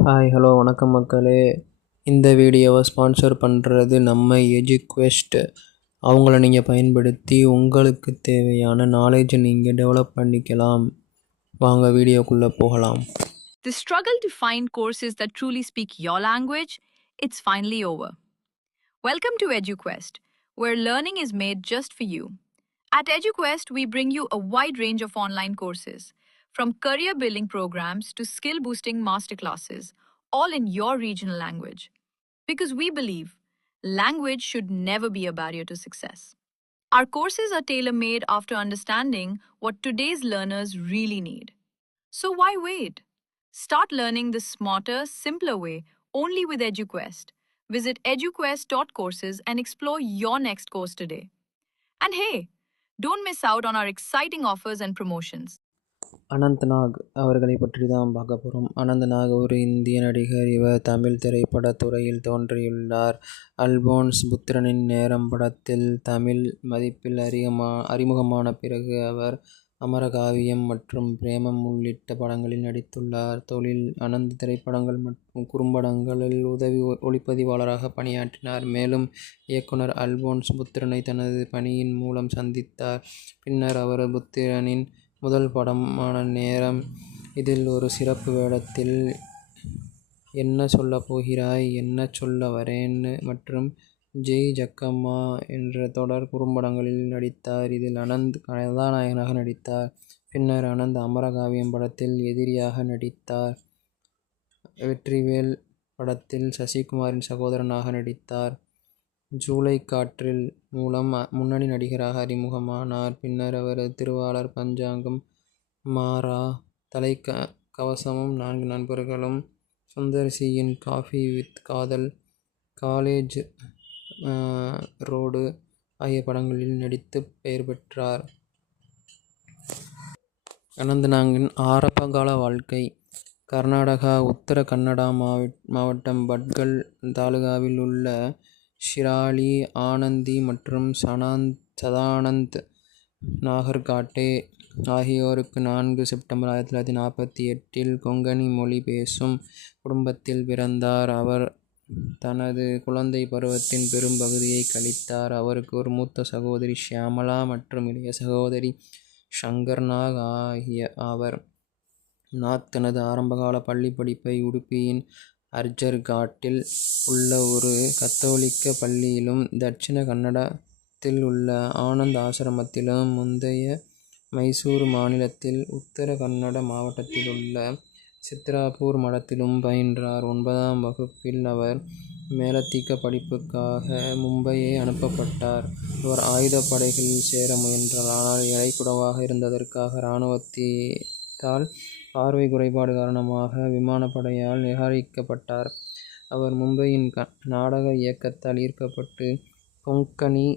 Hi hello வணக்கம் மக்களே. இந்த வீடியோவை ஸ்பான்சர் பண்ணுறது நம்ம எஜுக்வெஸ்ட். அவங்கள நீங்கள் பயன்படுத்தி உங்களுக்கு தேவையான நாலேஜை நீங்கள் டெவலப் பண்ணிக்கலாம். வாங்க வீடியோக்குள்ளே போகலாம். The struggle to find courses that truly speak your language, it's finally over. Welcome to EduQuest, where learning is made just for you. At EduQuest, we bring you a wide range of online courses, from career building programs to skill boosting masterclasses, all in your regional language. Because we believe language should never be a barrier to success. Our courses are tailor made after understanding what today's learners really need. So why wait? Start learning the smarter, simpler way only with EduQuest. Visit eduquest.courses and explore your next course today. And hey, don't miss out on our exciting offers and promotions. Anantnag அவர்களை பற்றி தான் பார்க்க போகிறோம். அனந்த்நாக் ஒரு இந்திய நடிகர். இவர் தமிழ் திரைப்படத் துறையில் தோன்றியுள்ளார். அல்போன்ஸ் புத்திரனின் நேரம் படத்தில் தமிழ் மதிப்பில் அறிமுகமான பிறகு அவர் அமரகாவியம் மற்றும் பிரேமம் உள்ளிட்ட படங்களில் நடித்துள்ளார். தொழில் அனந்த் திரைப்படங்கள் மற்றும் குறும்படங்களில் உதவி ஒளிப்பதிவாளராக பணியாற்றினார். மேலும் இயக்குனர் அல்போன்ஸ் புத்திரனை தனது பணியின் மூலம் சந்தித்தார். பின்னர் அவர் புத்திரனின் முதல் படமான நேரம், இதில் ஒரு சிறப்பு வேடத்தில் என்ன சொல்லப் போகிறாய், என்ன சொல்ல வரேன் மற்றும் ஜெய் ஜக்கம்மா என்ற தொடர் குறும்படங்களில் நடித்தார். இதில் அனந்த் கதாநாயகனாக நடித்தார். பின்னர் அனந்த் அமரகாவியம் படத்தில் எதிரியாக நடித்தார். வெற்றிவேல் படத்தில் சசிகுமாரின் சகோதரனாக நடித்தார். ஜூலை காற்றில் மூலம் முன்னணி நடிகராக அறிமுகமானார். பின்னர் அவர் திருவாளர் பஞ்சாங்கம், மாறா, தலைக்கவசமும், 4 நண்பர்களும், சுந்தர் சியின் காஃபி வித் காதல், காலேஜ் ரோடு ஆகிய படங்களில் நடித்து பெயர் பெற்றார். அனந்த்நாகின் ஆரம்பகால வாழ்க்கை. கர்நாடகா உத்தர கன்னடா மாவட்டம் பட்கல் தாலுகாவில் உள்ள ஷிராளி, ஆனந்தி மற்றும் சதானந்த் நாகர்காட்டே ஆகியோருக்கு 4 செப்டம்பர் 1948 கொங்கணி மொழி பேசும் குடும்பத்தில் பிறந்தார். அவர் தனது குழந்தை பருவத்தின் பெரும் பகுதியை கழித்தார். அவருக்கு ஒரு மூத்த சகோதரி ஷியாமளா மற்றும் இளைய சகோதரி ஷங்கர்நாக் ஆவர். நாக் தனது ஆரம்பகால பள்ளி படிப்பை உடுப்பியின் அர்ஜர்காட்டில் உள்ள ஒரு கத்தோலிக்க பள்ளியிலும், தட்சிண கன்னடத்தில் உள்ள ஆனந்த் ஆசிரமத்திலும், முந்தைய மைசூரு மாநிலத்தில் உத்தர கன்னட மாவட்டத்தில் உள்ள சித்ராபூர் மடத்திலும் பயின்றார். 9ஆம் வகுப்பில் அவர் மேலதிக படிப்புக்காக மும்பையை அனுப்பப்பட்டார். அவர் ஆயுதப்படைகளில் சேர முயன்றார். ஆனால் எடை குறைவாக இருந்ததற்காக இராணுவத்தால் பார்வை குறைபாடு காரணமாக விமானப்படையால் நிராகரிக்கப்பட்டார். அவர் மும்பையின் நாடக இயக்கத்தால் ஈர்க்கப்பட்டு கொங்கணி,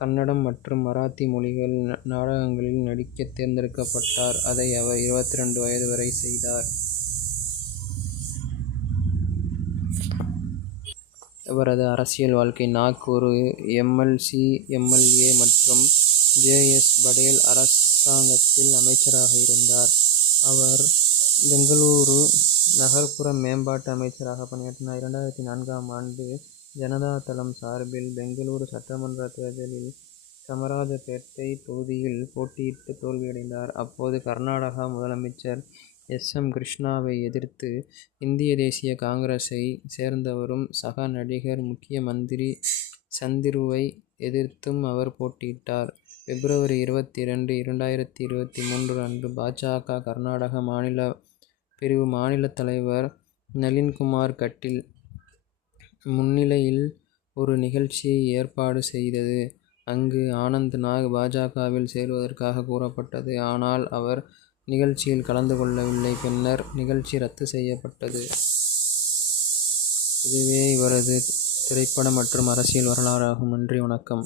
கன்னடம் மற்றும் மராத்தி மொழிகள் நாடகங்களில் நடிக்க தேர்ந்தெடுக்கப்பட்டார். அதை அவர் 22 வயது வரை செய்தார். இவரது அரசியல் வாழ்க்கை. நாக் ஒரு எம்எல்சி, எம்எல்ஏ மற்றும் ஜே.எஸ். படேல் அரசாங்கத்தில் அமைச்சராக இருந்தார். அவர் பெங்களூரு நகர்ப்புற மேம்பாட்டு அமைச்சராக பணியாற்றினார். 2004ஆம் ஆண்டு ஜனதா தளம் சார்பில் பெங்களூரு சட்டமன்ற தேர்தலில் சமராஜபேட்டை தொகுதியில் போட்டியிட்டு தோல்வியடைந்தார். அப்போது கர்நாடகா முதலமைச்சர் எஸ்.எம். கிருஷ்ணாவை எதிர்த்து இந்திய தேசிய காங்கிரஸை சேர்ந்தவரும் சக நடிகர் முக்கிய மந்திரி சந்திருவை எதிர்த்தும் அவர் போட்டியிட்டார். பிப்ரவரி 22, 2023 அன்று பாஜக கர்நாடக மாநில பிரிவு மாநில தலைவர் நளின்குமார் கட்டீல் முன்னிலையில் ஒரு நிகழ்ச்சியை ஏற்பாடு செய்தது. அங்கு ஆனந்த்நாக் பாஜகவில் சேருவதற்காக கூறப்பட்டது. ஆனால் அவர் நிகழ்ச்சியில் கலந்து கொள்ளவில்லை. பின்னர் நிகழ்ச்சி ரத்து செய்யப்பட்டது. இதுவே இவரது திரைப்பட மற்றும் அரசியல் வரலாறாகும். நன்றி, வணக்கம்.